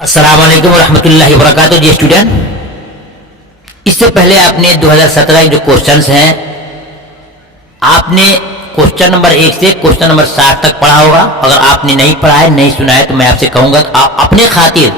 अस्सलाम वालेकुम रहमतुल्लाहि वबरकातुहू। जी स्टूडेंट, इससे पहले आपने 2017 के जो क्वेश्चंस हैं आपने क्वेश्चन नंबर 1 से क्वेश्चन नंबर 7 तक पढ़ा होगा। अगर आपने नहीं पढ़ा है, नहीं सुना है, तो मैं आपसे कहूंगा कि आप अपने खातिर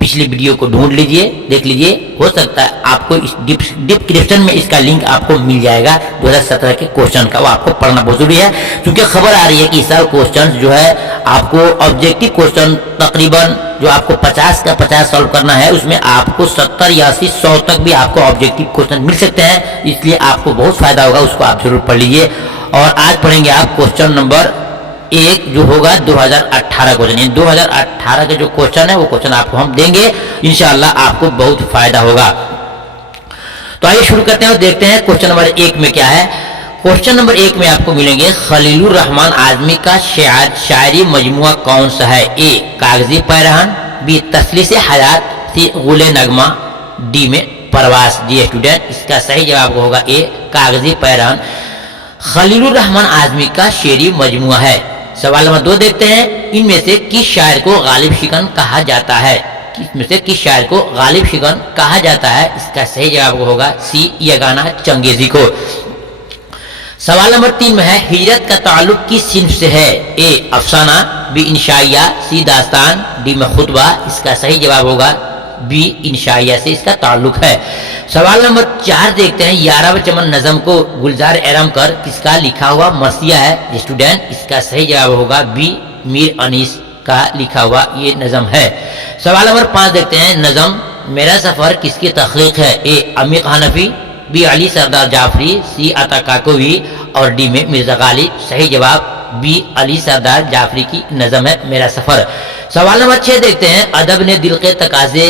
पिछली वीडियो को ढूंढ लीजिए, देख लीजिए। हो सकता है आपको इस डिस्क्रिप्शन में इसका लिंक आपको मिल जाएगा 2017 के क्वेश्चन का, वो आपको पढ़ना बहुत जरूरी है। क्योंकि खबर आ रही है कि इस साल क्वेश्चन जो है आपको ऑब्जेक्टिव क्वेश्चन तकरीबन जो आपको 50 का 50 सॉल्व करना है, उसमें आपको 70 या 80 100 तक भी आपको ऑब्जेक्टिव क्वेश्चन मिल सकते हैं। इसलिए आपको बहुत फायदा होगा, उसको आप जरूर पढ़ लीजिए। और आज पढ़ेंगे आप क्वेश्चन नंबर 1 जो होगा 2018 क्वेश्चन। 2018 के जो क्वेश्चन है वो क्वेश्चन आपको हम देंगे, इंशाअल्लाह आपको बहुत फायदा होगा। तो आइए शुरू करते हैं और देखते हैं क्वेश्चन नंबर 1 में क्या है। क्वेश्चन नंबर 1 में आपको मिलेंगे खलीलुर रहमान आजमी का शायरी मजमुआ कौन सा है। ए कागजी पैरहन, बी तसलीस हयात, सी गुले नगमा, डी में परवास। जी स्टूडेंट, इसका सही जवाब होगा ए कागजी पैरहन। खलीलुर रहमान आजमी का शेरी मजमुआ है। सवाल नंबर 2 देखते हैं, इनमें से किस शायर को गालिब शिकन कहा जाता है। इसमें से किस शायर को गालिब शिकन कहा जाता है। इसका सही जवाब होगा सी यगाना चंगेजी को। सवाल नंबर 3 में है, हिजरत का ताल्लुक किस सिन्फ से है। ए अफसाना, बी इंशाइया, सी दास्तान, डी में खुतबा। इसका सही जवाब होगा बी इंशाइया से इसका ताल्लुक है। सवाल नंबर 4 देखते हैं, यारव चमन नज़म को गुलजार एरम कर किसका लिखा हुआ मरसिया है। स्टूडेंट, इसका सही जवाब होगा बी मीर अनीस का लिखा हुआ ये नज़म है। सवाल नंबर 5 देखते हैं, नज़म मेरा सफ़र किसकी तख्लीक है। ए अमीर हनफी, बी अली सरदार जाफरी, सी अता काकोवी और डी में मिर्जा गालिब। सही जवाब बी अली सरदार जाफरी की नज़म है मेरा सफ़र। सवाल नंबर 6 देखते हैं, अदब ने दिल के तकाजे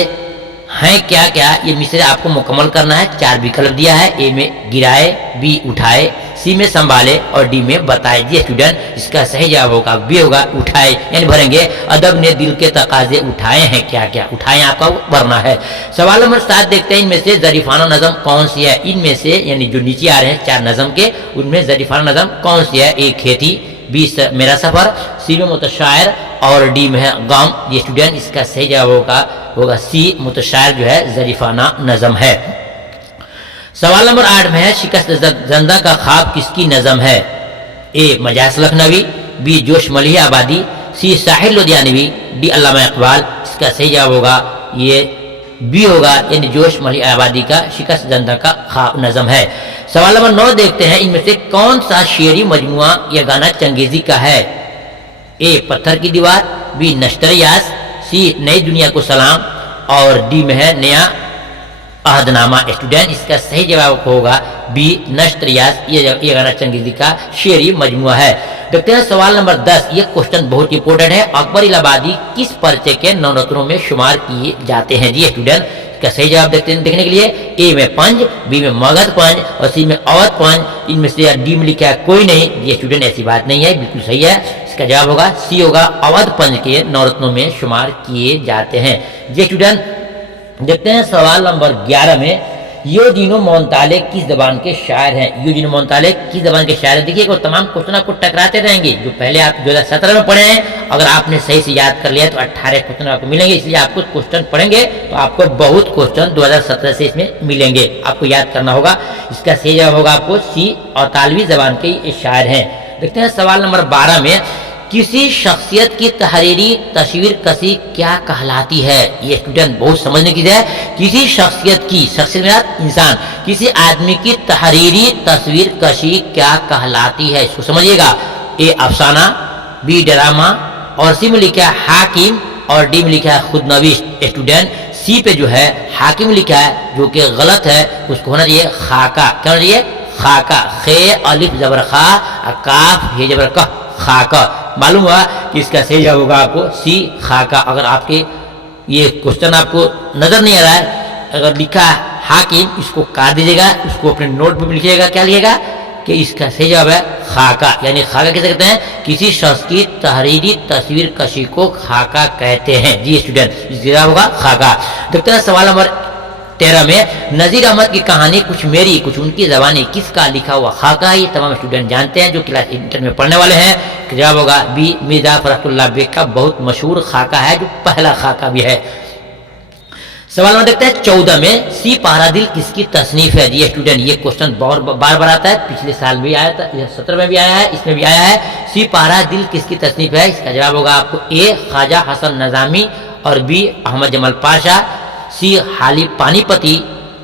हैं क्या क्या। ये मिसरे आपको मुकम्मल करना है। 4 विकल्प दिया है। ए में गिराए, बी उठाए, सी में संभाले और डी में बताए। जी स्टूडेंट, इसका सही जवाब होगा बी होगा उठाए, यानी भरेंगे अदब ने दिल के तकाजे उठाए हैं क्या क्या। उठाए आपका भरना है। सवाल नंबर 7 देखते हैं, इनमें से जरीफाना नज़म कौन सी है। इनमें से यानी जो नीचे आ रहे हैं 4 नज़म के, उनमें जरीफाना नज़म कौन सी है। ए खेती, बी मेरा सफ़र, सी में मुतशायर और डी में है गम। ये स्टूडेंट, इसका सही जवाब होगा सी मुतशायर जो है जरीफाना नज़म है। सवाल नंबर 8 में है, शिकस्त ज़ंदा का ख्वाब किसकी नज़म है। ए मजाज लखनवी, बी जोश मलिह आबादी, सी साहिल लुधियानवी, डी अल्लामा इकबाल। इसका सही जवाब होगा ये बी होगा, यानी जोश मलिह आबादी का शिकस्त ज़ंदा का ख्वाब नज़म है। सवाल नंबर 9 देखते हैं, इनमें से कौन सा शेरी मजमुआ या गाना चंगेजी का है। ए पत्थर की दीवार, बी नश्तर यास, सी नई दुनिया को सलाम और डी में है नया अहदनामा। स्टूडेंट, इसका सही जवाब होगा बी नश्तर यास। ये गाना चंगेजी का शेरी मजमुआ है। देखते हैं सवाल नंबर 10। ये क्वेश्चन बहुत इंपॉर्टेंट है। अकबर इलाहाबादी किस पर्चे के नवरत्नों में शुमार किए जाते हैं। जी स्टूडेंट, का सही जवाब देखने के लिए ए में पंज, बी में मगध पंज और सी में अवध पंज। इनमें से डी में लिखा है कोई नहीं। ये स्टूडेंट ऐसी बात नहीं है, बिल्कुल सही है। इसका जवाब होगा सी होगा, अवध पंज के नवरत्नों में शुमार किए जाते हैं। ये स्टूडेंट, देखते हैं सवाल नंबर 11 में, योजीनो मोंताले किस जबान के शायर हैं। योजीनो मोंताले किस जबान के शायर हैं। देखिए वो तमाम क्वेश्चन आपको टकराते रहेंगे जो पहले आप 2017 में पढ़े हैं। अगर आपने सही से याद कर लिया तो 18 क्वेश्चन आपको मिलेंगे। इसलिए आपको क्वेश्चन पढ़ेंगे तो आपको बहुत क्वेश्चन 2017 से इसमें मिलेंगे, आपको याद करना होगा। इसका सही जवाब होगा आपको सी और तालवी जबान के शायर हैं। देखते हैं सवाल नंबर 12 में, किसी शख्सियत की तहरीरी तस्वीर कशी क्या कहलाती है। ये स्टूडेंट बहुत समझने की है। किसी शख्सियत की, शख्सियत में इंसान, किसी आदमी की तहरीरी तस्वीर कशी क्या कहलाती है, इसको समझिएगा। ए अफसाना, बी ड्रामा और सी में लिखा है हाकिम और डी में लिखा है खुदनविश। स्टूडेंट, सी पे जो है हाकिम लिखा है जो कि गलत है, उसको होना चाहिए खाका। क्या होना चाहिए? खाका। खे अलिफ जबर खा, काफ हे जबर कह, खाका। मालूम हुआ कि इसका सही जवाब होगा आपको सी खाका। अगर आपके ये क्वेश्चन आपको नजर नहीं आ रहा है, अगर लिखा हाकिम, इसको काट दीजिएगा, उसको अपने नोट में लिखिएगा। क्या लिखिएगा कि इसका सही जवाब है खाका, यानी खाका किसे कहते हैं? किसी शख्स की तहरीरी तस्वीर कशी को खाका कहते हैं। जी स्टूडेंट, इसका जवाब होगा खाका। देखते हैं सवाल नंबर 13 में, नजीर अहमद की कहानी कुछ मेरी कुछ उनकी जबानी किसका लिखा हुआ खाका। ये तमाम स्टूडेंट जानते हैं जो क्लास इंटर में पढ़ने वाले हैं। इसका जवाब होगा बी मिर्जा फखरुल्लाह बेग का बहुत मशहूर खाका है, जो पहला खाका भी है। सवाल नंबर देखते हैं 14 में, सी पहरा दिल किसकी तसनीफ है? जी स्टूडेंट, ये क्वेश्चन बार बार आता है, पिछले साल भी आया था, 17 में भी आया है, इसमें भी आया है। सी पहरा दिल किसकी तसनीफ है? इसका जवाब होगा आपको ए ख्वाजा हसन नज़ामी और बी अहमद जमाल पाशा, सी हाली पानीपति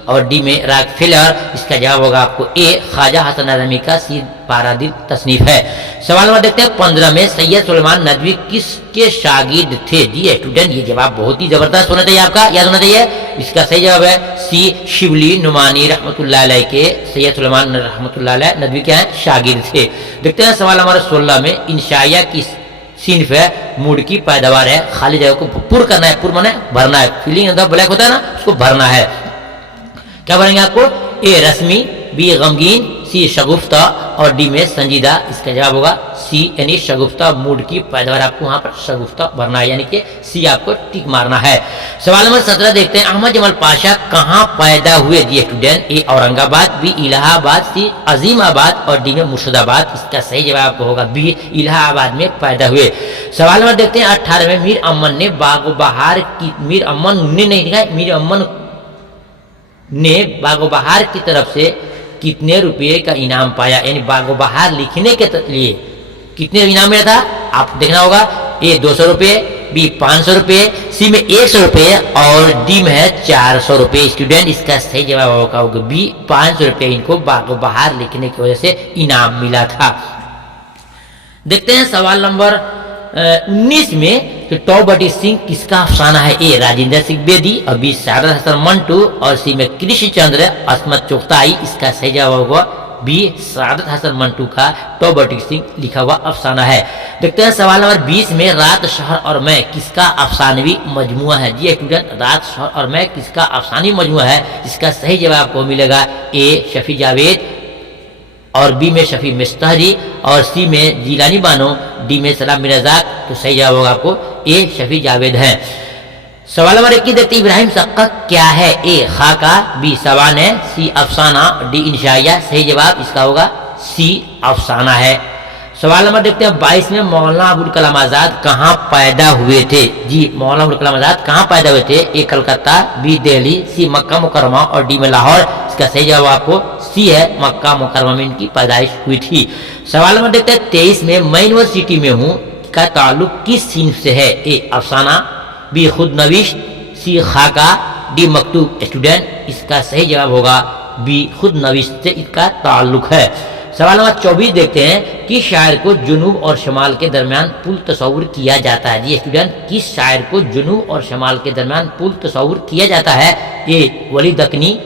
और डी में रॉकफेलर। इसका जवाब होगा आपको ए ख्वाजा हसन नज़ामी का सी पहरा दिल तसनीफ है। सवाल नंबर देखते हैं 15 में, सैयद सुलेमान नदवी किसके शागिर्द थे? जी स्टूडेंट, ये जवाब बहुत ही जबरदस्त होना चाहिए, आपका याद होना चाहिए। इसका सही जवाब है सी शिबली नुमानी रहमतुल्लाह अलैह के सैयद सुलेमान रहमतुल्लाह अलैह नदवी क्या है? शागिर्द थे। देखते हैं सवाल नंबर 16 में, इंशाइया की सिन्फ है, मूड की पैदावार है, खाली जगह को पुर करना है, पुर माने भरना है, फिलिंग ब्लैक होता है ना, उसको भरना है। क्या भरेंगे आपको? ए रस्मी, बी गमगीन, सी शगुफ्ता और डी में संजीदा। इसका जवाब होगा सी यानी शगुफ्ता, मूड की पैदावार आपको वहां पर शगुफ्ता भरना है, यानी कि सी आपको टिक मारना है। सवाल नंबर 17 देखते हैं, अहमद जमाल पाशा कहां पैदा हुए? जी स्टूडेंट, ए औरंगाबाद, बी इलाहाबाद, सी अजीमाबाद और डी में मुर्शिदाबाद। इसका सही जवाब आपको होगा बी इलाहाबाद में पैदा हुए। सवाल नंबर देखते हैं 18 में, मीर अमन ने बागो बहार की, मीर अमन ने नहीं लिखा, मीर अमन ने बागो बहार की तरफ से कितने रुपये का इनाम पाया? यानी बागो बहार लिखने के लिए कितने इनाम मिला था? आप देखना होगा, ए 200 रुपये, बी 500 रुपये, सी में 100 रुपये और डी में है 400 रुपये। स्टूडेंट, इसका सही जवाब होगा बी 500 रुपये इनको बागो बहार लिखने की वजह से इनाम मिला था। देखते हैं सवाल नंबर 19 में, तो टॉबटी सिंह किसका अफसाना है? ए राजेंद्र सिंह बेदी और बी सारदा हसन मंटू और सी में कृष्ण चंद्र अस्मत चुगताई। इसका सही जवाब होगा बी सारदा हसन मंटू का टॉबटी सिंह लिखा हुआ अफसाना है। देखते हैं सवाल नंबर 20 में, रात शहर और मैं किसका अफसानवी मजमुआ है? जी स्टूडेंट, रात शहर और मैं किसका अफसानवी मजमुआ है? इसका सही जवाब आपको मिलेगा ए शफी जावेद और बी में शफी मिस्तहरी और सी में जीलानी बानो, डी में सलाम मिर्जा। तो सही जवाब होगा आपको ए शफी जावेद है। सवाल नंबर 21 देखते, इब्राहिम सक्का क्या है? ए खाका, बी सवान है, सी अफसाना, डी इंशाइया। सही जवाब इसका होगा सी अफसाना है। सवाल नंबर देखते हैं 22 में, मौलाना अबुल कलाम आजाद कहाँ पैदा हुए थे? जी मौलाना अबुल कलाम आजाद कहाँ पैदा हुए थे? ए कलकत्ता, बी दिल्ली, सी मक्का मुकरमा और डी में लाहौर। इसका सही जवाब आपको सी है, मक्का मुकरमा में इनकी पैदाइश हुई थी। सवाल नंबर देखते हैं 23 में, मैं यूनिवर्सिटी में हूँ का ताल्लुक किस सिन्फ से है? ए अफसाना, बी खुद नविश, सी खाका, डी मकतूब। स्टूडेंट, इसका सही जवाब होगा बी खुद नविश से इसका ताल्लुक है। सवाल नंबर 24 देखते हैं, किस शायर को जुनूब और शमाल के दरमियान पुल तस्वुर किया जाता है? जी स्टूडेंट, किस शायर को जुनूब और शमाल के दरमियान पुल तस्वुर किया जाता है? ए वली दकनी,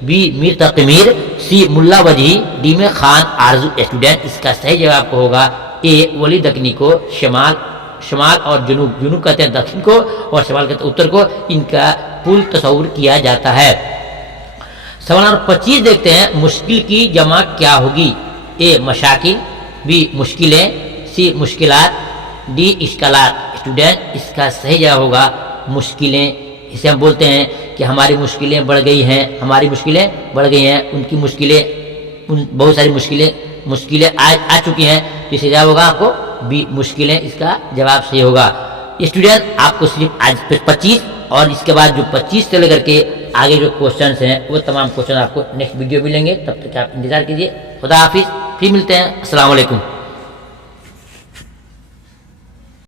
बी मीर तकमीर, सी मुल्ला वजही, डी में खान आरजू। स्टूडेंट, इसका सही जवाब आपको होगा ए वली दकनी को शमाल और जुनूब कहते हैं दक्षिण को और शमाल कहते हैं उत्तर को, इनका पुल तस्वुर किया जाता है। सवाल नंबर 25 देखते हैं, मुश्किल की जमा क्या होगी? ए मशाकिल, बी मुश्किलें, सी मुश्किलात, डी इश्कालात। स्टूडेंट, इसका सही जवाब होगा मुश्किलें। इसे हम बोलते हैं कि हमारी मुश्किलें बढ़ गई हैं, हमारी मुश्किलें बढ़ गई हैं, उनकी मुश्किलें, बहुत सारी मुश्किलें आ चुकी हैं। तो इसका जवाब होगा आपको बी मुश्किलें, इसका जवाब सही होगा। स्टूडेंट, आपको सिर्फ आज 25 और इसके बाद जो 25 से लेकर के आगे जो क्वेश्चंस हैं वो तमाम क्वेश्चन आपको नेक्स्ट वीडियो मिलेंगे। तब तक आप इंतजार कीजिए। खुदा हाफिज, फिर मिलते हैं। अस्सलाम वालेकुम।